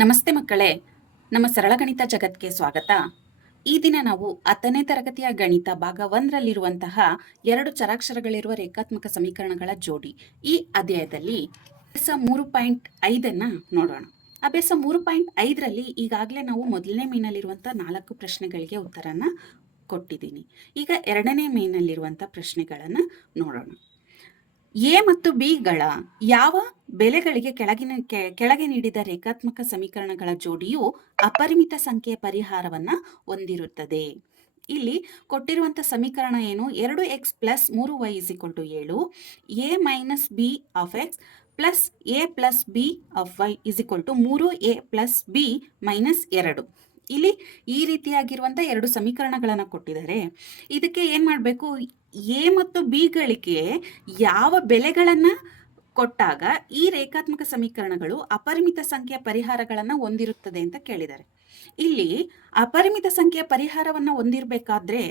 ನಮಸ್ತೆ ಮಕ್ಕಳೇ, ನಮ್ಮ ಸರಳ ಗಣಿತ ಜಗತ್ಗೆ ಸ್ವಾಗತ. ಈ ದಿನ ನಾವು 10ನೇ ತರಗತಿಯ ಗಣಿತ ಭಾಗ 1ರಲ್ಲಿರುವಂತಹ 2 ಚರಾಕ್ಷರಗಳಿರುವ ರೇಖಾತ್ಮಕ ಸಮೀಕರಣಗಳ ಜೋಡಿ ಈ ಅಧ್ಯಾಯದಲ್ಲಿ ಅಭ್ಯಾಸ 3.5 ನೋಡೋಣ. ಅಭ್ಯಾಸ 3.5ರಲ್ಲಿ ಈಗಾಗಲೇ ನಾವು ಮೊದಲನೇ ಮೇನಲ್ಲಿರುವಂಥ 4 ಪ್ರಶ್ನೆಗಳಿಗೆ ಉತ್ತರನ ಕೊಟ್ಟಿದ್ದೀನಿ. ಈಗ ಎರಡನೇ ಮೇನಲ್ಲಿರುವಂಥ ಪ್ರಶ್ನೆಗಳನ್ನು ನೋಡೋಣ. ಎ ಮತ್ತು ಬಿಗಳ ಯಾವ ಬೆಲೆಗಳಿಗೆ ಕೆಳಗೆ ನೀಡಿದ ರೇಖಾತ್ಮಕ ಸಮೀಕರಣಗಳ ಜೋಡಿಯು ಅಪರಿಮಿತ ಸಂಖ್ಯೆಯ ಪರಿಹಾರವನ್ನು ಹೊಂದಿರುತ್ತದೆ. ಇಲ್ಲಿ ಕೊಟ್ಟಿರುವಂಥ ಸಮೀಕರಣ ಏನು? 2x plus 3y = 7, a minus b of x plus a plus b of y = 3a plus b minus 2. ಇಲ್ಲಿ ಈ ರೀತಿಯಾಗಿರುವಂಥ 2 ಸಮೀಕರಣಗಳನ್ನು ಕೊಟ್ಟಿದ್ದಾರೆ. ಇದಕ್ಕೆ ಏನು ಮಾಡಬೇಕು? ಎ ಮತ್ತು ಬಿಗಳಿಗೆ ಯಾವ ಬೆಲೆಗಳನ್ನು ಕೊಟ್ಟಾಗ ಈ ರೇಖಾತ್ಮಕ ಸಮೀಕರಣಗಳು ಅಪರಿಮಿತ ಸಂಖ್ಯೆಯ ಪರಿಹಾರಗಳನ್ನು ಹೊಂದಿರುತ್ತದೆ ಅಂತ ಕೇಳಿದ್ದಾರೆ. ಇಲ್ಲಿ ಅಪರಿಮಿತ ಸಂಖ್ಯೆಯ ಪರಿಹಾರವನ್ನು ಹೊಂದಿರಬೇಕಾದ್ರೆ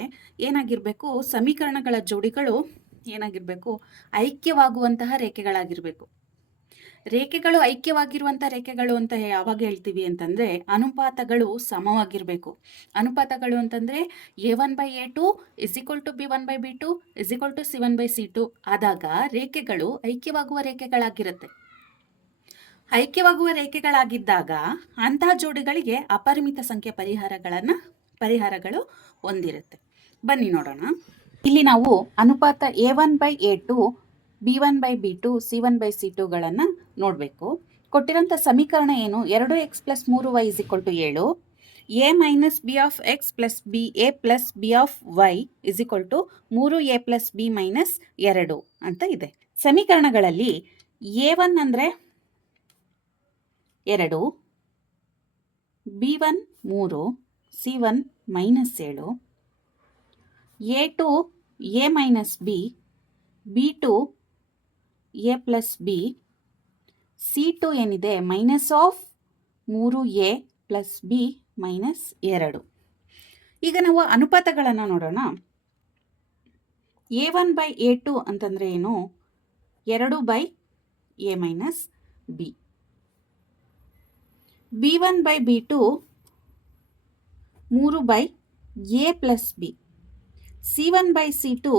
ಏನಾಗಿರಬೇಕು? ಸಮೀಕರಣಗಳ ಜೋಡಿಗಳು ಏನಾಗಿರಬೇಕು? ಐಕ್ಯವಾಗುವಂತಹ ರೇಖೆಗಳಾಗಿರಬೇಕು. ರೇಖೆಗಳು ಐಕ್ಯವಾಗಿರುವಂಥ ರೇಖೆಗಳು ಅಂತ ಯಾವಾಗ ಹೇಳ್ತೀವಿ ಅಂತಂದರೆ ಅನುಪಾತಗಳು ಸಮವಾಗಿರಬೇಕು. ಅನುಪಾತಗಳು ಅಂತಂದರೆ a1/a2 = b1/b2 = c1/c2 ಆದಾಗ ರೇಖೆಗಳು ಐಕ್ಯವಾಗುವ ರೇಖೆಗಳಾಗಿರುತ್ತೆ. ಐಕ್ಯವಾಗುವ ರೇಖೆಗಳಾಗಿದ್ದಾಗ ಅಂತಹ ಜೋಡಿಗಳಿಗೆ ಅಪರಿಮಿತ ಸಂಖ್ಯೆ ಪರಿಹಾರಗಳು ಹೊಂದಿರುತ್ತೆ. ಬನ್ನಿ ನೋಡೋಣ. ಇಲ್ಲಿ ನಾವು ಅನುಪಾತ a1/a2 b1/b2 c1/c2ಗಳನ್ನು ನೋಡಬೇಕು. ಕೊಟ್ಟಿರೋಂಥ ಸಮೀಕರಣ ಏನು? 2x plus 3y = 7, a minus b of x plus b a plus b of y = 3a plus b minus 2 ಅಂತ ಇದೆ. ಸಮೀಕರಣಗಳಲ್ಲಿ a1 ಅಂದರೆ 2, b1 3, c1 minus 7, a2 a minus B, b2 a plus B, c2 ಏನಿದೆ minus of 3a plus b minus 2. ಈಗ ನಾವು ಅನುಪಾತಗಳನ್ನು ನೋಡೋಣ. a1/a2 ಅಂತಂದರೆ ಏನು? 2/a minus B. b1/b2 3/a plus B. c1/c2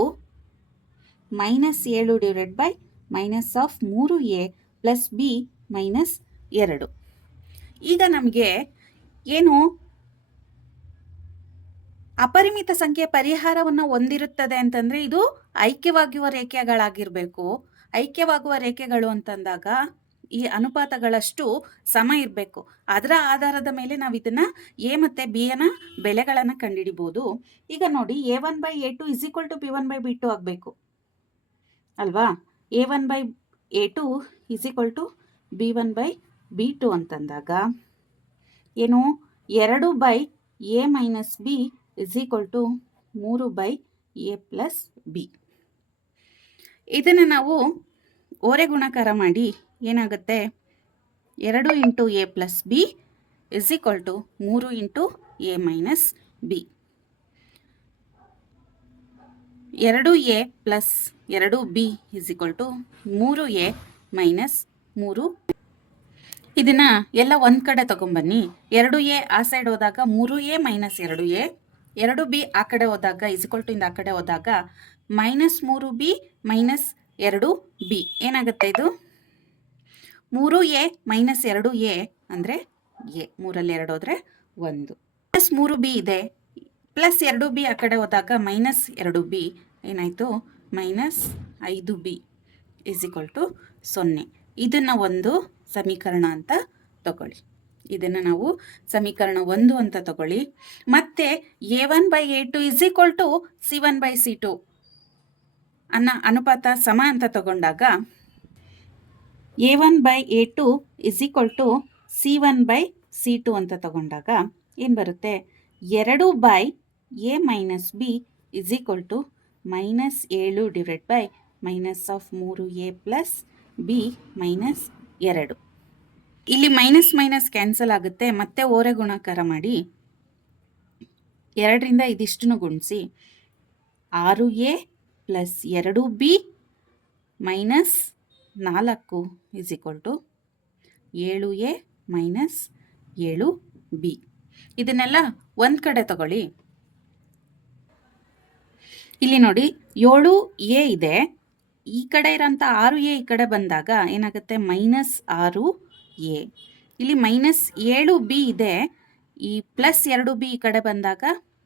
minus 7 minus of 3a plus b minus 2. ಈಗ ನಮಗೆ ಏನು? ಅಪರಿಮಿತ ಸಂಖ್ಯೆಯ ಪರಿಹಾರವನ್ನು ಹೊಂದಿರುತ್ತದೆ ಅಂತಂದರೆ ಇದು ಐಕ್ಯವಾಗುವ ರೇಖೆಗಳಾಗಿರಬೇಕು. ಐಕ್ಯವಾಗುವ ರೇಖೆಗಳು ಅಂತಂದಾಗ ಈ ಅನುಪಾತಗಳಷ್ಟು ಸಮ ಇರಬೇಕು. ಅದರ ಆಧಾರದ ಮೇಲೆ ನಾವು ಇದನ್ನು ಎ ಮತ್ತು ಬಿಯನ ಬೆಲೆಗಳನ್ನು ಕಂಡುಹಿಡಿಬೋದು. ಈಗ ನೋಡಿ, a1/a2 = b1/b2 ಆಗಬೇಕು ಅಲ್ವಾ? a1/a2 = b1/b2 ಅಂತಂದಾಗ ಏನು? 2/a minus B = 3/a plus B. ಇದನ್ನು ನಾವು ಓರೆ ಗುಣಾಕಾರ ಮಾಡಿ ಏನಾಗುತ್ತೆ? 2 × a plus B = 3 × a minus B. 2a plus 2b = 3a minus 3. ಇದನ್ನು ಎಲ್ಲ ಒಂದು ಕಡೆ ತಗೊಂಬನ್ನಿ. 2a ಆ ಸೈಡ್ ಹೋದಾಗ 3a ಮೈನಸ್ 2a, 2b ಆ ಕಡೆ ಹೋದಾಗ ಇಂದ ಆ ಕಡೆ ಹೋದಾಗ ಮೈನಸ್ 3b ಮೈನಸ್ 2b ಏನಾಗುತ್ತೆ? ಇದು 3a ಮೈನಸ್ 2a ಅಂದರೆ a, 3ರಲ್ಲಿ 2 ಹೋದರೆ 1, ಪ್ಲಸ್ 3b ಇದೆ, ಪ್ಲಸ್ 2b ಆ ಕಡೆ ಹೋದಾಗ ಮೈನಸ್ 2b ಏನಾಯಿತು? Minus 5b = 0. ಇದನ್ನು ಒಂದು ಸಮೀಕರಣ ಅಂತ ತಗೊಳ್ಳಿ. ಇದನ್ನು ನಾವು ಸಮೀಕರಣ 1 ಅಂತ ತಗೊಳ್ಳಿ. ಮತ್ತು a1/a2 = c1/c2 ಅನ್ನೋ ಅನುಪಾತ ಸಮ ಅಂತ ತಗೊಂಡಾಗ a1/a2 = c1/c2 ಅಂತ ತಗೊಂಡಾಗ ಏನು ಬರುತ್ತೆ? 2/a minus B = minus 7 minus of 3a plus b minus 2. ಇಲ್ಲಿ ಮೈನಸ್ ಮೈನಸ್ ಕ್ಯಾನ್ಸಲ್ ಆಗುತ್ತೆ. ಮತ್ತೆ ಓರೆ ಗುಣಾಕಾರ ಮಾಡಿ 2ರಿಂದ ಇದಿಷ್ಟನ್ನು ಗುಣಿಸಿ 6a plus 2b minus 4 = 7a minus 7b. ಇದನ್ನೆಲ್ಲ ಒಂದು ಕಡೆ ತಗೊಳ್ಳಿ. ಇಲ್ಲಿ ನೋಡಿ 7a ಇದೆ, ಈ ಕಡೆ ಇರೋಂಥ 6a ಈ ಕಡೆ ಬಂದಾಗ ಏನಾಗುತ್ತೆ -6a. ಇಲ್ಲಿ -7b ಇದೆ, ಈ +2b ಈ ಕಡೆ ಬಂದಾಗ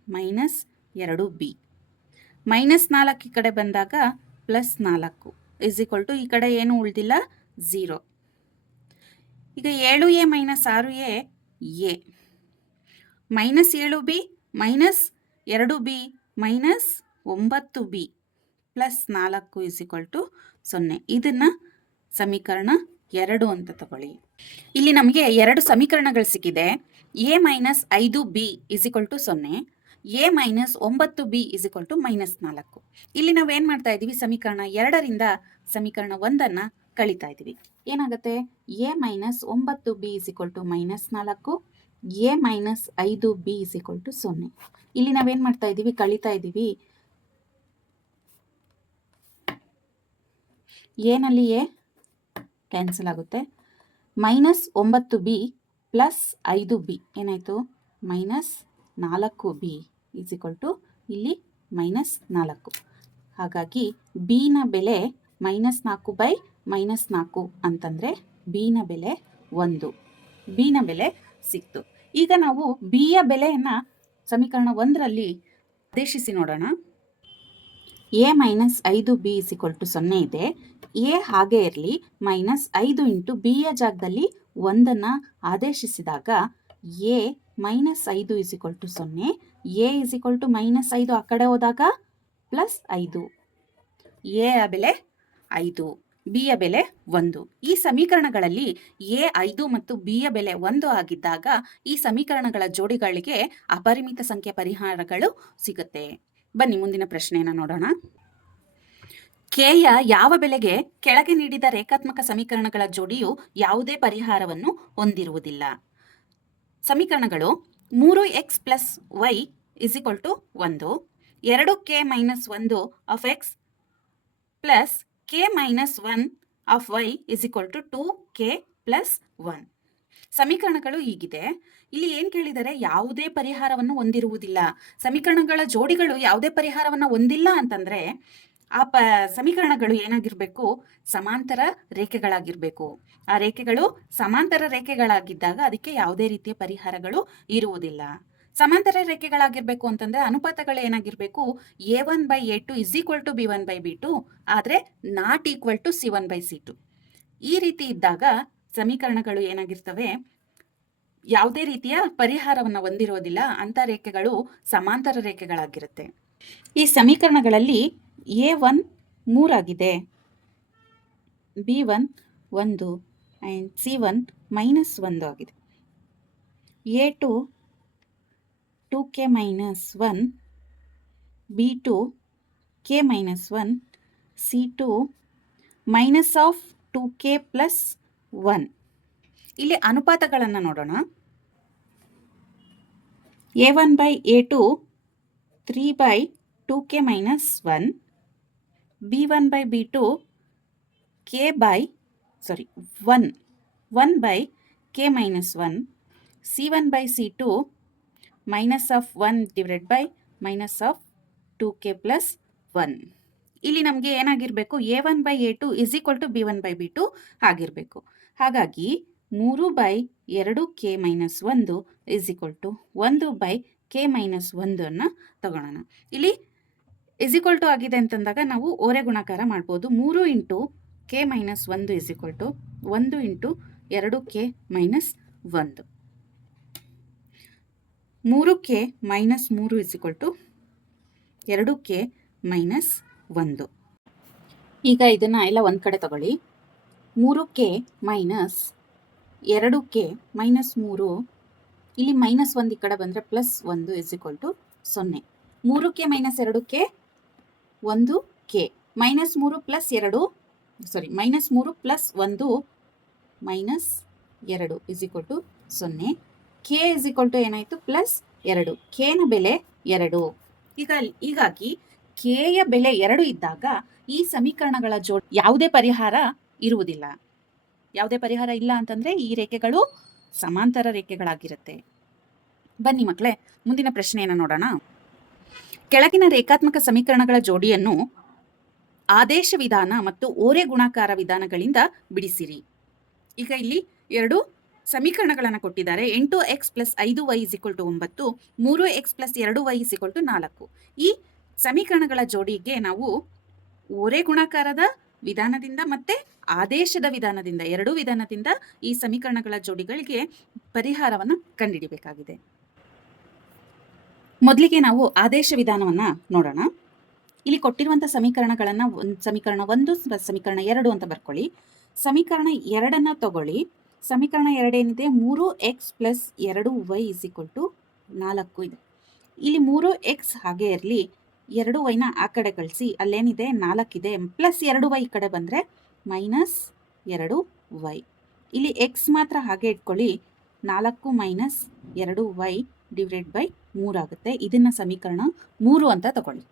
-2b. -4 ಈ ಕಡೆ ಬಂದಾಗ +4 = ಈ ಕಡೆ ಏನು ಉಳಿದಿಲ್ಲ 0. ಈಗ 7a - 6a a, -7b -2b -9b +4 0. ಇದನ್ನು ಸಮೀಕರಣ 2 ಅಂತ ತಗೊಳ್ಳಿ. ಇಲ್ಲಿ ನಮಗೆ 2 ಸಮೀಕರಣಗಳು ಸಿಕ್ಕಿದೆ. a - 5b = 0, a - 9b = -4. ಇಲ್ಲಿ ನಾವೇನು ಮಾಡ್ತಾ ಇದ್ದೀವಿ, ಸಮೀಕರಣ 2ರಿಂದ ಸಮೀಕರಣ 1ಅನ್ನು ಕಳಿತಾ ಇದ್ದೀವಿ. ಏನಾಗುತ್ತೆ, a - 9b = -4, a - 5b = 0. ಇಲ್ಲಿ ನಾವೇನು ಮಾಡ್ತಾ ಇದ್ದೀವಿ, ಕಳಿತಾ ಇದ್ದೀವಿ. ಏನಲ್ಲಿ ಎ ಕ್ಯಾನ್ಸಲ್ ಆಗುತ್ತೆ. -9b + 5b ಏನಾಯಿತು, -4b = ಇಲ್ಲಿ -4. ಹಾಗಾಗಿ ಬಿನ ಬೆಲೆ -4/-4 ಅಂತಂದರೆ ಬಿನ ಬೆಲೆ 1. ಬಿನ ಬೆಲೆ ಸಿಕ್ತು. ಈಗ ನಾವು ಬಿಯ ಬೆಲೆಯನ್ನು ಸಮೀಕರಣ 1ರಲ್ಲಿ ಆದೇಶಿಸಿ ನೋಡೋಣ. a - 5b = 0 ಇದೆ. a ಹಾಗೆ ಇರಲಿ, -5 × ಬಿಯ ಜಾಗದಲ್ಲಿ 1ಅನ್ನು ಆದೇಶಿಸಿದಾಗ a - 5 = 0, a -5 ಆ ಕಡೆ ಹೋದಾಗ +5. a ಯ ಬೆಲೆ 5, b ಯ ಬೆಲೆ 1. ಈ ಸಮೀಕರಣಗಳಲ್ಲಿ a 5 ಮತ್ತು b ಯ ಬೆಲೆ 1 ಆಗಿದ್ದಾಗ ಈ ಸಮೀಕರಣಗಳ ಜೋಡಿಗಳಿಗೆ ಅಪರಿಮಿತ ಸಂಖ್ಯೆ ಪರಿಹಾರಗಳು ಸಿಗುತ್ತೆ. ಬನ್ನಿ ಮುಂದಿನ ಪ್ರಶ್ನೆಯನ್ನು ನೋಡೋಣ. k ಯ ಯಾವ ಬೆಲೆಗೆ ಕೆಳಗೆ ನೀಡಿದ ರೇಖಾತ್ಮಕ ಸಮೀಕರಣಗಳ ಜೋಡಿಯು ಯಾವುದೇ ಪರಿಹಾರವನ್ನು ಹೊಂದಿರುವುದಿಲ್ಲ. ಸಮೀಕರಣಗಳು 3x + y = 1, 2k - 1 of x + k - 1 of y = 2k + 1. ಸಮೀಕರಣಗಳು ಹೀಗಿದೆ. ಇಲ್ಲಿ ಏನು ಕೇಳಿದರೆ, ಯಾವುದೇ ಪರಿಹಾರವನ್ನು ಹೊಂದಿರುವುದಿಲ್ಲ. ಸಮೀಕರಣಗಳ ಜೋಡಿಗಳು ಯಾವುದೇ ಪರಿಹಾರವನ್ನು ಹೊಂದಿಲ್ಲ ಅಂತಂದರೆ ಆ ಸಮೀಕರಣಗಳು ಏನಾಗಿರಬೇಕು, ಸಮಾಂತರ ರೇಖೆಗಳಾಗಿರಬೇಕು. ಆ ರೇಖೆಗಳು ಸಮಾಂತರ ರೇಖೆಗಳಾಗಿದ್ದಾಗ ಅದಕ್ಕೆ ಯಾವುದೇ ರೀತಿಯ ಪರಿಹಾರಗಳು ಇರುವುದಿಲ್ಲ. ಸಮಾಂತರ ರೇಖೆಗಳಾಗಿರಬೇಕು ಅಂತಂದರೆ ಅನುಪಾತಗಳು ಏನಾಗಿರಬೇಕು, a1/a2 = b1/b2 ಆದರೆ ≠ c1/c2. ಈ ರೀತಿ ಇದ್ದಾಗ ಸಮೀಕರಣಗಳು ಏನಾಗಿರ್ತವೆ, ಯಾವುದೇ ರೀತಿಯ ಪರಿಹಾರವನ್ನು ಹೊಂದಿರೋದಿಲ್ಲ. ಅಂಥ ರೇಖೆಗಳು ಸಮಾಂತರ ರೇಖೆಗಳಾಗಿರುತ್ತೆ. ಈ ಸಮೀಕರಣಗಳಲ್ಲಿ a1 3 ಆಗಿದೆ, b1 1 ಆ್ಯಂಡ್ c1 -1 ಆಗಿದೆ. a2 2k - 1, b2 k - 1, c2 -2k + 1. ಇಲ್ಲಿ ಅನುಪಾತಗಳನ್ನು ನೋಡೋಣ. a1/a2 3/2k - 1, b1/b2 1/k - 1, c1/c2 -1/-2k + 1. ಇಲ್ಲಿ ನಮಗೆ ಏನಾಗಿರಬೇಕು, a1/a2 = b1/b2 ಆಗಿರಬೇಕು. ಹಾಗಾಗಿ 3/2k - 1 = 1/k - 1 ಅನ್ನು ತಗೊಳ್ಳೋಣ. ಇಲ್ಲಿ = ಆಗಿದೆ ಅಂತಂದಾಗ ನಾವು ಓರೆ ಗುಣಾಕಾರ ಮಾಡ್ಬೋದು. 3 × k - 1 = 1 × 2k - 1. 3k - 3 = 2k - 1. ಈಗ ಇದನ್ನು ಎಲ್ಲ ಒಂದು ಕಡೆ ತಗೊಳ್ಳಿ. 3k - 2k - 3, ಇಲ್ಲಿ -1 ಈ ಕಡೆ ಬಂದರೆ +1 = 0. 3k - 2k 1k, -3 + 1 -2 = 0. k ಏನಾಯಿತು, +2. k ನ ಬೆಲೆ 2. ಹೀಗಾಗಿ k ಯ ಬೆಲೆ 2 ಇದ್ದಾಗ ಈ ಸಮೀಕರಣಗಳ ಜೋಡಿ ಯಾವುದೇ ಪರಿಹಾರ ಇರುವುದಿಲ್ಲ. ಯಾವುದೇ ಪರಿಹಾರ ಇಲ್ಲ ಅಂತಂದರೆ ಈ ರೇಖೆಗಳು ಸಮಾಂತರ ರೇಖೆಗಳಾಗಿರುತ್ತೆ. ಬನ್ನಿ ಮಕ್ಕಳೇ, ಮುಂದಿನ ಪ್ರಶ್ನೆಯನ್ನು ನೋಡೋಣ. ಕೆಳಗಿನ ರೇಖಾತ್ಮಕ ಸಮೀಕರಣಗಳ ಜೋಡಿಯನ್ನು ಆದೇಶ ವಿಧಾನ ಮತ್ತು ಓರೆ ಗುಣಾಕಾರ ವಿಧಾನಗಳಿಂದ ಬಿಡಿಸಿರಿ. ಈಗ ಇಲ್ಲಿ ಎರಡು ಸಮೀಕರಣಗಳನ್ನು ಕೊಟ್ಟಿದ್ದಾರೆ. 8x + 5y = 9, 3x + 2y = 4. ಈ ಸಮೀಕರಣಗಳ ಜೋಡಿಗೆ ನಾವು ಓರೆ ಗುಣಾಕಾರದ ವಿಧಾನದಿಂದ ಮತ್ತೆ ಆದೇಶದ ವಿಧಾನದಿಂದ, ಎರಡೂ ವಿಧಾನದಿಂದ ಈ ಸಮೀಕರಣಗಳ ಜೋಡಿಗಳಿಗೆ ಪರಿಹಾರವನ್ನು ಕಂಡುಹಿಡಿಯಬೇಕಾಗಿದೆ. ಮೊದಲಿಗೆ ನಾವು ಆದೇಶ ವಿಧಾನವನ್ನು ನೋಡೋಣ. ಇಲ್ಲಿ ಕೊಟ್ಟಿರುವಂಥ ಸಮೀಕರಣಗಳನ್ನು ಸಮೀಕರಣ 1, ಸಮೀಕರಣ 2 ಅಂತ ಬರ್ಕೊಳ್ಳಿ. ಸಮೀಕರಣ 2 ತಗೊಳ್ಳಿ. ಸಮೀಕರಣ 2 ಏನಿದೆ, 3x + 2y = 4 ಇದೆ. ಇಲ್ಲಿ 3x ಹಾಗೆ ಇರಲಿ, 2y ಆ ಕಡೆ ಕಳಿಸಿ, ಅಲ್ಲೇನಿದೆ 4 ಇದೆ, ಪ್ಲಸ್ 2y ಈ ಕಡೆ ಬಂದರೆ -2y. ಇಲ್ಲಿ x ಮಾತ್ರ ಹಾಗೆ ಇಟ್ಕೊಳ್ಳಿ, 4 - 2y / 3 ಆಗುತ್ತೆ. ಇದನ್ನು ಸಮೀಕರಣ 3 ಅಂತ ತಗೊಳ್ಳಿ.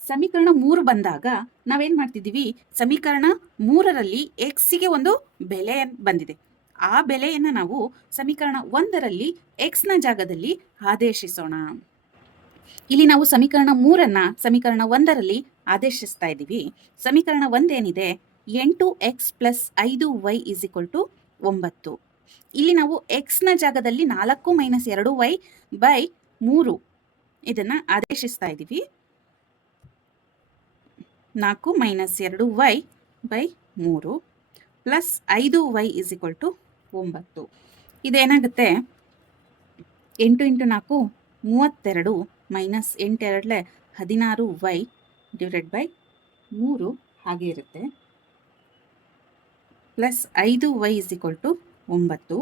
ಸಮೀಕರಣ 3 ಬಂದಾಗ ನಾವೇನು ಮಾಡ್ತಿದ್ದೀವಿ, ಸಮೀಕರಣ 3ರಲ್ಲಿ ಎಕ್ಸಿಗೆ ಒಂದು ಬೆಲೆ ಬಂದಿದೆ. ಆ ಬೆಲೆಯನ್ನು ನಾವು ಸಮೀಕರಣ 1ರಲ್ಲಿ ಎಕ್ಸ್ನ ಜಾಗದಲ್ಲಿ ಆದೇಶಿಸೋಣ. ಇಲ್ಲಿ ನಾವು ಸಮೀಕರಣ 3ಅನ್ನು ಸಮೀಕರಣ 1ರಲ್ಲಿ ಆದೇಶಿಸ್ತಾ ಇದ್ದೀವಿ. ಸಮೀಕರಣ 1 ಏನಿದೆ, 8x + 5y = 9. ಇಲ್ಲಿ ನಾವು ಎಕ್ಸ್ನ ಜಾಗದಲ್ಲಿ 4 - 2y / 3 ಇದನ್ನು ಆದೇಶಿಸ್ತಾ ಇದ್ದೀವಿ. 4 - 2y / 3 ಪ್ಲಸ್ 5y = 9. ಇದೇನಾಗುತ್ತೆ, 8 × 4 32 -8 2 16y / 3 ಹಾಗೆ ಇರುತ್ತೆ. Plus 5y = 9.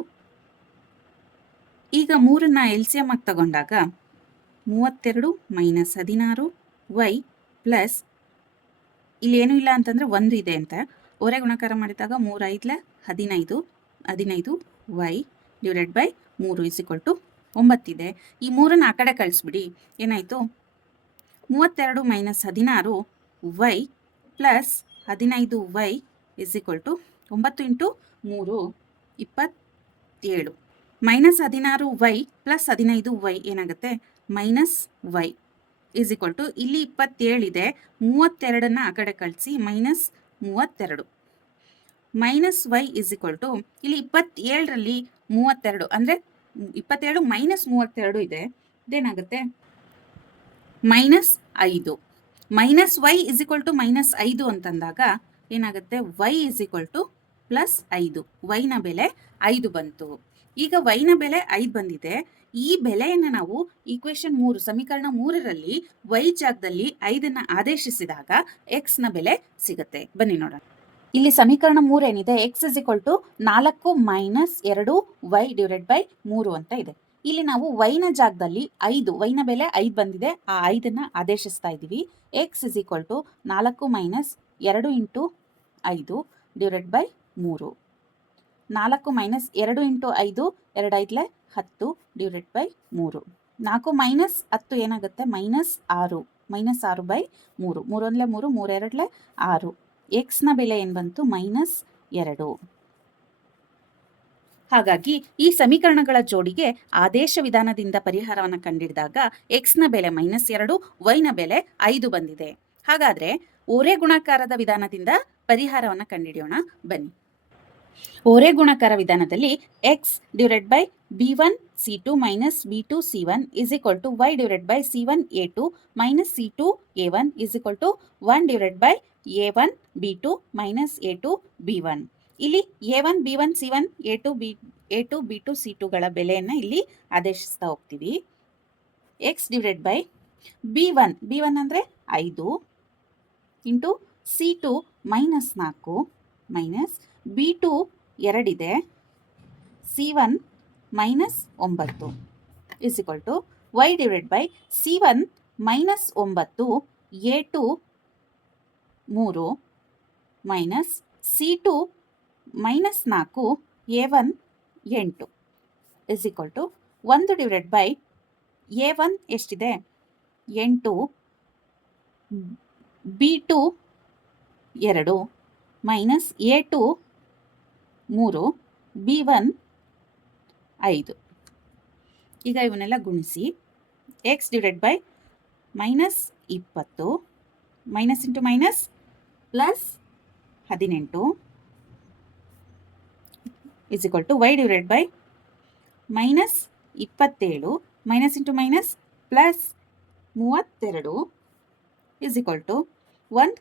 ಈಗ 3ನ್ನ LCM ಆಗಿ ತಗೊಂಡಾಗ 32 - 16y ಪ್ಲಸ್ ಇಲ್ಲಿ ಏನೂ ಇಲ್ಲ ಅಂತಂದರೆ 1 ಇದೆ ಅಂತ ಓರೆ ಗುಣಾಕಾರ ಮಾಡಿದಾಗ 3 × 5 = 15y / 3 = 9 ಇದೆ. ಈ 3ನ್ನ ಆ ಕಡೆ ಕಳಿಸ್ಬಿಡಿ. ಏನಾಯಿತು, 32 - 16y plus 15y = 9 × 3 27. -16y plus 15y ಏನಾಗುತ್ತೆ, -y ಇಲ್ಲಿ 27 ಇದೆ, 32ನ್ನ ಆ ಕಡೆ ಕಳಿಸಿ, -32. -y ಇಲ್ಲಿ 27ರಲ್ಲಿ 32 ಅಂದರೆ 27 - 32 ಇದೆ. ಇದೇನಾಗುತ್ತೆ, -5. -y = -5 ಅಂತಂದಾಗ ಏನಾಗುತ್ತೆ, y = +5. yನ ಬೆಲೆ 5 ಬಂತು. ಈಗ yನ ಬೆಲೆ 5 ಬಂದಿದೆ. ಈ ಬೆಲೆಯನ್ನು ನಾವು ಈಕ್ವೇಶನ್ 3 ಸಮೀಕರಣ 3ರಲ್ಲಿ y ಜಾಗದಲ್ಲಿ 5ನ್ನು ಆದೇಶಿಸಿದಾಗ xನ ಬೆಲೆ ಸಿಗುತ್ತೆ. ಬನ್ನಿ ನೋಡೋಣ. ಇಲ್ಲಿ ಸಮೀಕರಣ 3 ಏನಿದೆ, x = 4 - 2y / 3 ಅಂತ ಇದೆ. ಇಲ್ಲಿ ನಾವು yನ ಜಾಗದಲ್ಲಿ 5, yನ ಬೆಲೆ 5 ಬಂದಿದೆ, ಆ 5ನ್ನು ಆದೇಶಿಸ್ತಾ ಇದ್ದೀವಿ. x = 4 - 2 × 5 / 3. 4 - 2 × 5 2 5 10 / 3. 4 - 10 ಏನಾಗುತ್ತೆ, -6 -6/3. 3 1 3 3 2 6. ಎಕ್ಸ್ನ ಬೆಲೆ ಏನು ಬಂತು, -2. ಹಾಗಾಗಿ ಈ ಸಮೀಕರಣಗಳ ಜೋಡಿಗೆ ಆದೇಶ ವಿಧಾನದಿಂದ ಪರಿಹಾರವನ್ನು ಕಂಡಿಡಿದಾಗ ಎಕ್ಸ್ನ ಬೆಲೆ -2, ವೈನ ಬೆಲೆ 5 ಬಂದಿದೆ. ಹಾಗಾದರೆ ಓರೆ ಗುಣಾಕಾರದ ವಿಧಾನದಿಂದ ಪರಿಹಾರವನ್ನು ಕಂಡುಹಿಡಿಯೋಣ. ಬನ್ನಿ. ಓರೆ ಗುಣಾಕಾರ ವಿಧಾನದಲ್ಲಿ x / b1c2 - b2c1 = y / c1a2 - c2a1 = 1 / a1b2 - a2b1. ಇಲ್ಲಿ a1 b1 c1 a2 b2 c2ಗಳ ಬೆಲೆಯನ್ನು ಇಲ್ಲಿ ಆದೇಶಿಸ್ತಾ ಹೋಗ್ತೀವಿ. x / b1 ಅಂದರೆ 5 ಇಂಟು c2 -4 ಮೈನಸ್ b2 2 ಇದೆ, c1 -9 y / c1 -9 a2 3 minus c2 -4 a1 8 1 / a1 ಎಷ್ಟಿದೆ, 8 b2 2 ಮೈನಸ್ a2 3 b1 5. ಈಗ ಇವನ್ನೆಲ್ಲ ಗುಣಿಸಿ x divided by -20 minus into minus plus 18 is equal to y divided by -27 minus into minus plus 32 is equal to 1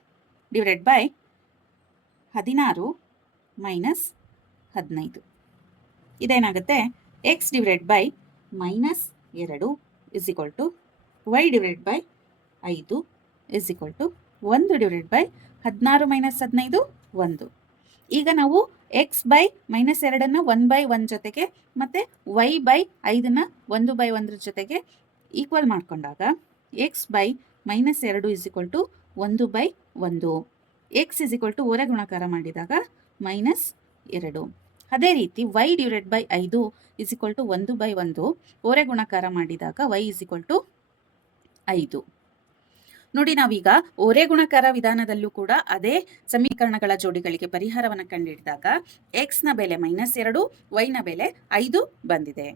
divided by 16 minus 15. ಇದೇನಾಗುತ್ತೆ x divided by -2 is equal to y divided by 5 is equal to 1 divided by 16 minus 15 1. ಈಗ ನಾವು X by -2 1/1 ಜೊತೆಗೆ ಮತ್ತು Y by 5 1/1 ಜೊತೆಗೆ equal ಮಾಡಿಕೊಂಡಾಗ x by -2 is equal to 1/1. X is equal to ಹೊರ ಗುಣಾಕಾರ ಮಾಡಿದಾಗ -2. ಅದೇ ರೀತಿ y divided by 5 is equal to 1/1 ಹೊರ ಗುಣಾಕಾರ ಮಾಡಿದಾಗ ವೈ ಇಸ್ ಈಕ್ವಲ್ ಟು 5. ನೋಡಿ, ನಾವೀಗ ಒರೆ ಗುಣಾಕಾರ ವಿಧಾನದಲ್ಲೂ ಕೂಡ ಅದೇ ಸಮೀಕರಣಗಳ ಜೋಡಿಗಳಿಗೆ ಪರಿಹಾರವನ್ನು ಕಂಡುಹಿಡಿದಾಗ ಎಕ್ಸ್ನ ಬೆಲೆ -2, ವೈನ ಬೆಲೆ 5 ಬಂದಿದೆ.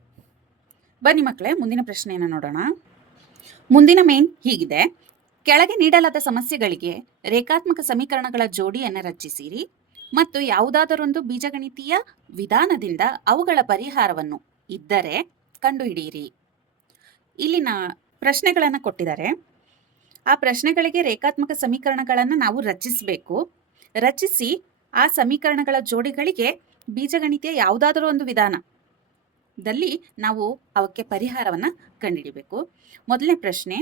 ಬನ್ನಿ ಮಕ್ಕಳೇ, ಮುಂದಿನ ಪ್ರಶ್ನೆಯನ್ನು ನೋಡೋಣ. ಮುಂದಿನ ಮೇನ್ ಹೀಗಿದೆ: ಕೆಳಗೆ ನೀಡಲಾದ ಸಮಸ್ಯೆಗಳಿಗೆ ರೇಖಾತ್ಮಕ ಸಮೀಕರಣಗಳ ಜೋಡಿಯನ್ನು ರಚಿಸಿರಿ ಮತ್ತು ಯಾವುದಾದರೊಂದು ಬೀಜಗಣಿತೀಯ ವಿಧಾನದಿಂದ ಅವುಗಳ ಪರಿಹಾರವನ್ನು ಇದ್ದರೆ ಕಂಡುಹಿಡಿಯಿರಿ. ಇಲ್ಲಿನ ಪ್ರಶ್ನೆಗಳನ್ನು ಕೊಟ್ಟಿದ್ದಾರೆ. ಆ ಪ್ರಶ್ನೆಗಳಿಗೆ ರೇಖಾತ್ಮಕ ಸಮೀಕರಣಗಳನ್ನು ನಾವು ರಚಿಸಬೇಕು. ರಚಿಸಿ ಆ ಸಮೀಕರಣಗಳ ಜೋಡಿಗಳಿಗೆ ಬೀಜಗಣಿತೀಯ ಯಾವುದಾದರೂ ಒಂದು ವಿಧಾನದಲ್ಲಿ ನಾವು ಅವಕ್ಕೆ ಪರಿಹಾರವನ್ನು ಕಂಡುಹಿಡಿಬೇಕು. ಮೊದಲನೇ ಪ್ರಶ್ನೆ: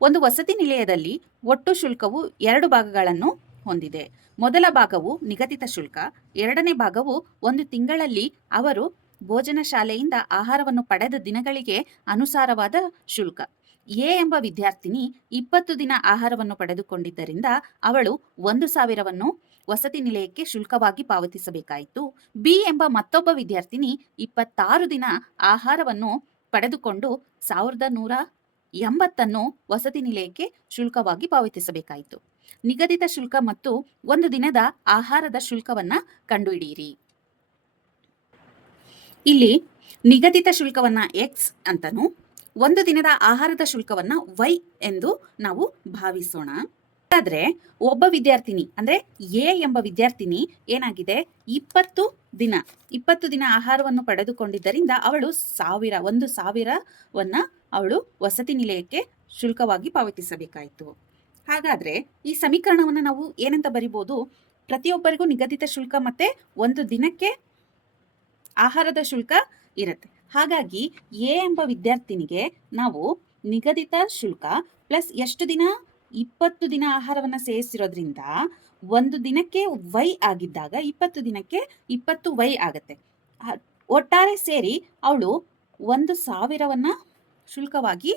ಒಂದು ವಸತಿ ನಿಲಯದಲ್ಲಿ ಒಟ್ಟು ಶುಲ್ಕವು 2 ಭಾಗಗಳನ್ನು ಹೊಂದಿದೆ. ಮೊದಲ ಭಾಗವು ನಿಗದಿತ ಶುಲ್ಕ, ಎರಡನೇ ಭಾಗವು ಒಂದು ತಿಂಗಳಲ್ಲಿ ಅವರು ಭೋಜನ ಶಾಲೆಯಿಂದ ಆಹಾರವನ್ನು ಪಡೆದ ದಿನಗಳಿಗೆ ಅನುಸಾರವಾದ ಶುಲ್ಕ. ಎ ಎಂಬ ವಿದ್ಯಾರ್ಥಿನಿ 20 ದಿನ ಆಹಾರವನ್ನು ಪಡೆದುಕೊಂಡಿದ್ದರಿಂದ ಅವಳು 1,000ವನ್ನು ವಸತಿ ನಿಲಯಕ್ಕೆ ಶುಲ್ಕವಾಗಿ ಪಾವತಿಸಬೇಕಾಯಿತು. ಬಿ ಎಂಬ ಮತ್ತೊಬ್ಬ ವಿದ್ಯಾರ್ಥಿನಿ 26 ದಿನ ಆಹಾರವನ್ನು ಪಡೆದುಕೊಂಡು 1,180ನ್ನು ವಸತಿ ನಿಲಯಕ್ಕೆ ಶುಲ್ಕವಾಗಿ ಪಾವತಿಸಬೇಕಾಯಿತು. ನಿಗದಿತ ಶುಲ್ಕ ಮತ್ತು ಒಂದು ದಿನದ ಆಹಾರದ ಶುಲ್ಕವನ್ನು ಕಂಡುಹಿಡಿಯಿರಿ. ಇಲ್ಲಿ ನಿಗದಿತ ಶುಲ್ಕವನ್ನ ಎಕ್ಸ್ ಅಂತನೂ ಒಂದು ದಿನದ ಆಹಾರದ ಶುಲ್ಕವನ್ನ ವೈ ಎಂದು ನಾವು ಭಾವಿಸೋಣ. ಹಾಗಾದ್ರೆ ಒಬ್ಬ ವಿದ್ಯಾರ್ಥಿನಿ ಅಂದ್ರೆ ಎ ಎಂಬ ವಿದ್ಯಾರ್ಥಿನಿ ಏನಾಗಿದೆ 20 ದಿನ ಆಹಾರವನ್ನು ಪಡೆದುಕೊಂಡಿದ್ದರಿಂದ ಅವಳು 1,000ವನ್ನ ಅವಳು ವಸತಿ ನಿಲಯಕ್ಕೆ ಶುಲ್ಕವಾಗಿ ಪಾವತಿಸಬೇಕಾಯಿತು. ಹಾಗಾದ್ರೆ ಈ ಸಮೀಕರಣವನ್ನು ನಾವು ಏನಂತ ಬರಿಬೋದು? ಪ್ರತಿಯೊಬ್ಬರಿಗೂ ನಿಗದಿತ ಶುಲ್ಕ ಮತ್ತೆ ಒಂದು ದಿನಕ್ಕೆ ಆಹಾರದ ಶುಲ್ಕ ಇರುತ್ತೆ. ಹಾಗಾಗಿ ಎ ಎಂಬ ವಿದ್ಯಾರ್ಥಿನಿಗೆ ನಾವು ನಿಗದಿತ ಶುಲ್ಕ ಪ್ಲಸ್ ಎಷ್ಟು ದಿನ 20 ದಿನ ಆಹಾರವನ್ನು ಸೇರಿಸಿರೋದ್ರಿಂದ ಒಂದು ದಿನಕ್ಕೆ ವೈ ಆಗಿದ್ದಾಗ 20 ದಿನಕ್ಕೆ 20 ವೈ ಆಗುತ್ತೆ. ಒಟ್ಟಾರೆ ಸೇರಿ ಅವಳು 1,000ವನ್ನ ಶುಲ್ಕವಾಗಿ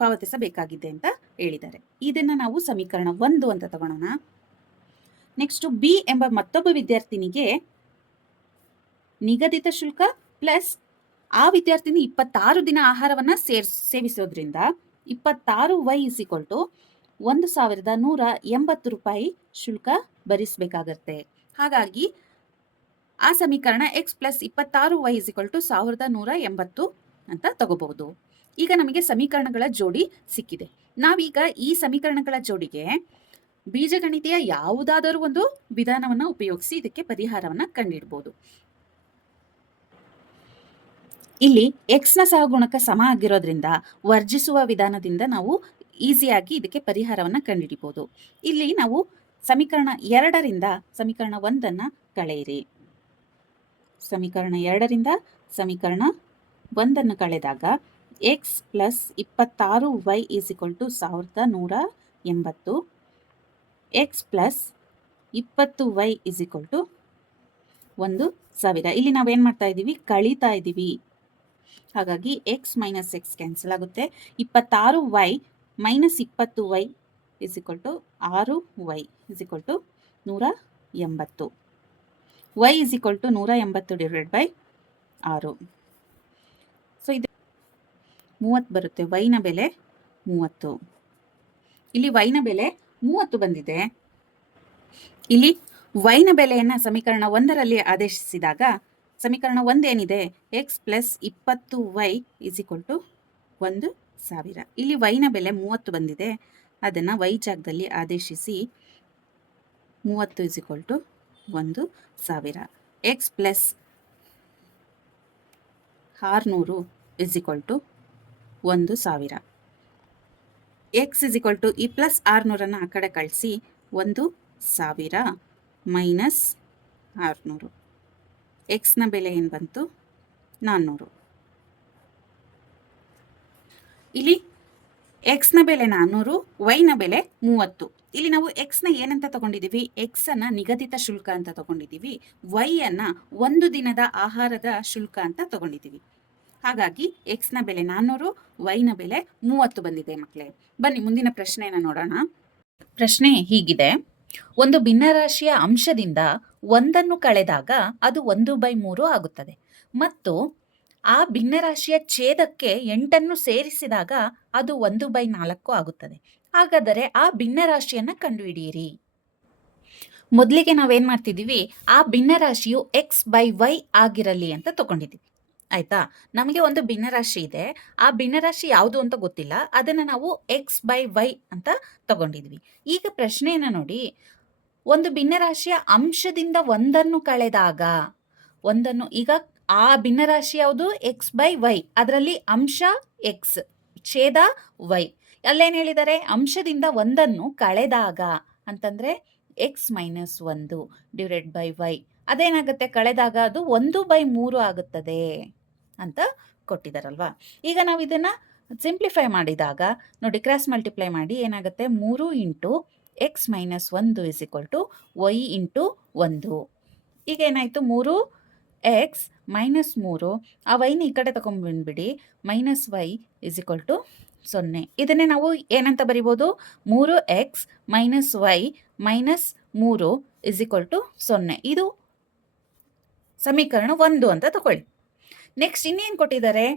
ಪಾವತಿಸಬೇಕಾಗಿದೆ ಅಂತ ಹೇಳಿದ್ದಾರೆ. ಇದನ್ನ ನಾವು ಸಮೀಕರಣ 1 ಅಂತ ತಗೊಳ್ಳೋಣ. ನೆಕ್ಸ್ಟ್ ಬಿ ಎಂಬ ಮತ್ತೊಬ್ಬ ವಿದ್ಯಾರ್ಥಿನಿಗೆ ನಿಗದಿತ ಶುಲ್ಕ ಪ್ಲಸ್ ಆ ವಿದ್ಯಾರ್ಥಿನಿ 26 ದಿನ ಆಹಾರವನ್ನ ಸೇವಿಸೋದ್ರಿಂದ 26 ವೈ ಇಸ್ ಈಕ್ವಲ್ ಟು 1,180 ರೂಪಾಯಿ ಶುಲ್ಕ ಭರಿಸಬೇಕಾಗತ್ತೆ. ಹಾಗಾಗಿ ಆ ಸಮೀಕರಣ x plus 26 y is equal to 1,180 ಅಂತ ತಗೋಬಹುದು. ಈಗ ನಮಗೆ ಸಮೀಕರಣಗಳ ಜೋಡಿ ಸಿಕ್ಕಿದೆ. ನಾವೀಗ ಈ ಸಮೀಕರಣಗಳ ಜೋಡಿಗೆ ಬೀಜಗಣಿತೀಯ ಯಾವುದಾದರೂ ಒಂದು ವಿಧಾನವನ್ನು ಉಪಯೋಗಿಸಿ ಇದಕ್ಕೆ ಪರಿಹಾರವನ್ನು ಕಂಡುಹಿಡಬಹುದು. ಇಲ್ಲಿ ಎಕ್ಸ್ನ ಸಹಗುಣಕ ಸಮ ಆಗಿರೋದ್ರಿಂದ ವರ್ಜಿಸುವ ವಿಧಾನದಿಂದ ನಾವು ಈಸಿಯಾಗಿ ಇದಕ್ಕೆ ಪರಿಹಾರವನ್ನು ಕಂಡುಹಿಡಿಬಹುದು. ಇಲ್ಲಿ ನಾವು ಸಮೀಕರಣ 2ರಿಂದ ಸಮೀಕರಣ 1 ಕಳೆಯಿರಿ. ಸಮೀಕರಣ 2ರಿಂದ ಸಮೀಕರಣ 1 ಕಳೆದಾಗ x plus 26 y is equal to 1,180, x plus 20 y is equal to 1,000. ಇಲ್ಲಿ ನಾವೇನು ಮಾಡ್ತಾ ಇದ್ದೀವಿ? ಕಳೀತಾ ಇದ್ದೀವಿ. ಹಾಗಾಗಿ ಎಕ್ಸ್ ಮೈನಸ್ ಎಕ್ಸ್ ಕ್ಯಾನ್ಸಲ್ ಆಗುತ್ತೆ. 26 y minus 20 y is equal to 6 y is equal to 180. Y is equal to 180 divided by 6. So ಇದು 30 ಬರುತ್ತೆ. ವೈನ ಬೆಲೆ 30. ಇಲ್ಲಿ ವೈನ ಬೆಲೆ 30 ಬಂದಿದೆ. ಇಲ್ಲಿ ವೈನ ಬೆಲೆಯನ್ನು ಸಮೀಕರಣ 1ರಲ್ಲಿ ಆದೇಶಿಸಿದಾಗ ಸಮೀಕರಣ 1 ಏನಿದೆ, x plus 20y is equal to 1,000. ಇಲ್ಲಿ ವೈನ ಬೆಲೆ 30 ಬಂದಿದೆ, ಅದನ್ನು ವೈ ಜಾಗದಲ್ಲಿ ಆದೇಶಿಸಿ 30 is equal to 1,000. X plus 600 is equal to 1,000. X is equal to ಈ ಪ್ಲಸ್ 600 ಆ ಕಡೆ ಕಳಿಸಿ 1,000 ಮೈನಸ್ 600. ಎಕ್ಸ್ನ ಬೆಲೆ ಏನು ಬಂತು, 400. ಇಲ್ಲಿ ಎಕ್ಸ್ನ ಬೆಲೆ 400, ವೈನ ಬೆಲೆ 30. ಇಲ್ಲಿ ನಾವು ಎಕ್ಸ್ನ ಏನಂತ ತಗೊಂಡಿದ್ದೀವಿ, ಎಕ್ಸನ್ನು ನಿಗದಿತ ಶುಲ್ಕ ಅಂತ ತಗೊಂಡಿದ್ದೀವಿ, ವೈಯನ್ನು ಒಂದು ದಿನದ ಆಹಾರದ ಶುಲ್ಕ ಅಂತ ತಗೊಂಡಿದ್ದೀವಿ. ಹಾಗಾಗಿ ಎಕ್ಸ್ನ ಬೆಲೆ 400, ವೈನ ಬೆಲೆ 30 ಬಂದಿದೆ ಮಕ್ಕಳೇ. ಬನ್ನಿ ಮುಂದಿನ ಪ್ರಶ್ನೆಯನ್ನು ನೋಡೋಣ. ಪ್ರಶ್ನೆ ಹೀಗಿದೆ, ಒಂದು ಭಿನ್ನರಾಶಿಯ ಅಂಶದಿಂದ ಒಂದನ್ನು ಕಳೆದಾಗ ಅದು 1/3 ಆಗುತ್ತದೆ ಮತ್ತು ಆ ಭಿನ್ನರಾಶಿಯ ಛೇದಕ್ಕೆ 8 ಸೇರಿಸಿದಾಗ ಅದು 1/4 ಆಗುತ್ತದೆ. ಹಾಗಾದರೆ ಆ ಭಿನ್ನರಾಶಿಯನ್ನು ಕಂಡುಹಿಡಿಯಿರಿ. ಮೊದಲಿಗೆ ನಾವೇನು ಮಾಡ್ತಿದ್ದೀವಿ, ಆ ಭಿನ್ನರಾಶಿಯು x/y ಆಗಿರಲಿ ಅಂತ ತಗೊಂಡಿದ್ದೀವಿ. ಆಯ್ತಾ, ನಮಗೆ ಒಂದು ಭಿನ್ನರಾಶಿ ಇದೆ, ಆ ಭಿನ್ನರಾಶಿ ಯಾವುದು ಅಂತ ಗೊತ್ತಿಲ್ಲ, ಅದನ್ನು ನಾವು x/y ಅಂತ ತಗೊಂಡಿದ್ವಿ. ಈಗ ಪ್ರಶ್ನೆಯನ್ನು ನೋಡಿ, ಒಂದು ಭಿನ್ನರಾಶಿಯ ಅಂಶದಿಂದ ಒಂದನ್ನು ಕಳೆದಾಗ ಈಗ ಆ ಭಿನ್ನರಾಶಿ ಯಾವುದು, x/y, ಅದರಲ್ಲಿ ಅಂಶ x, ಛೇದ y. ಅಲ್ಲೇನು ಹೇಳಿದ್ದಾರೆ, ಅಂಶದಿಂದ ಒಂದನ್ನು ಕಳೆದಾಗ ಅಂತಂದರೆ x - 1 ಡಿವೈಡೆಡ್ ಬೈ y. ಅದೇನಾಗುತ್ತೆ, ಕಳೆದಾಗ ಅದು 1/3 ಆಗುತ್ತದೆ ಅಂತ ಕೊಟ್ಟಿದ್ದಾರಲ್ವಾ. ಈಗ ನಾವು ಇದನ್ನು ಸಿಂಪ್ಲಿಫೈ ಮಾಡಿದಾಗ ನೋಡಿ, ಕ್ರಾಸ್ ಮಲ್ಟಿಪ್ಲೈ ಮಾಡಿ ಏನಾಗುತ್ತೆ, 3 into x - 1 is equal to y into 1. ಈಗ ಏನಾಯಿತು, 3x - 3, ಆ ವೈನ ಈ ಕಡೆ ತಗೊಂಡ್ಬಂದ್ಬಿಡಿ, -y ಇಸ್ ಈಕ್ವಲ್ ಟು 0. ಇದನ್ನೇ ನಾವು ಏನಂತ ಬರಿಬೋದು, 3x - y - 3 is equal to 0. ಇದು ಸಮೀಕರಣ 1 ಅಂತ ತಗೊಳ್ಳಿ. ನೆಕ್ಸ್ಟ್ ಇನ್ನೇನು ಕೊಟ್ಟಿದ್ದಾರೆ,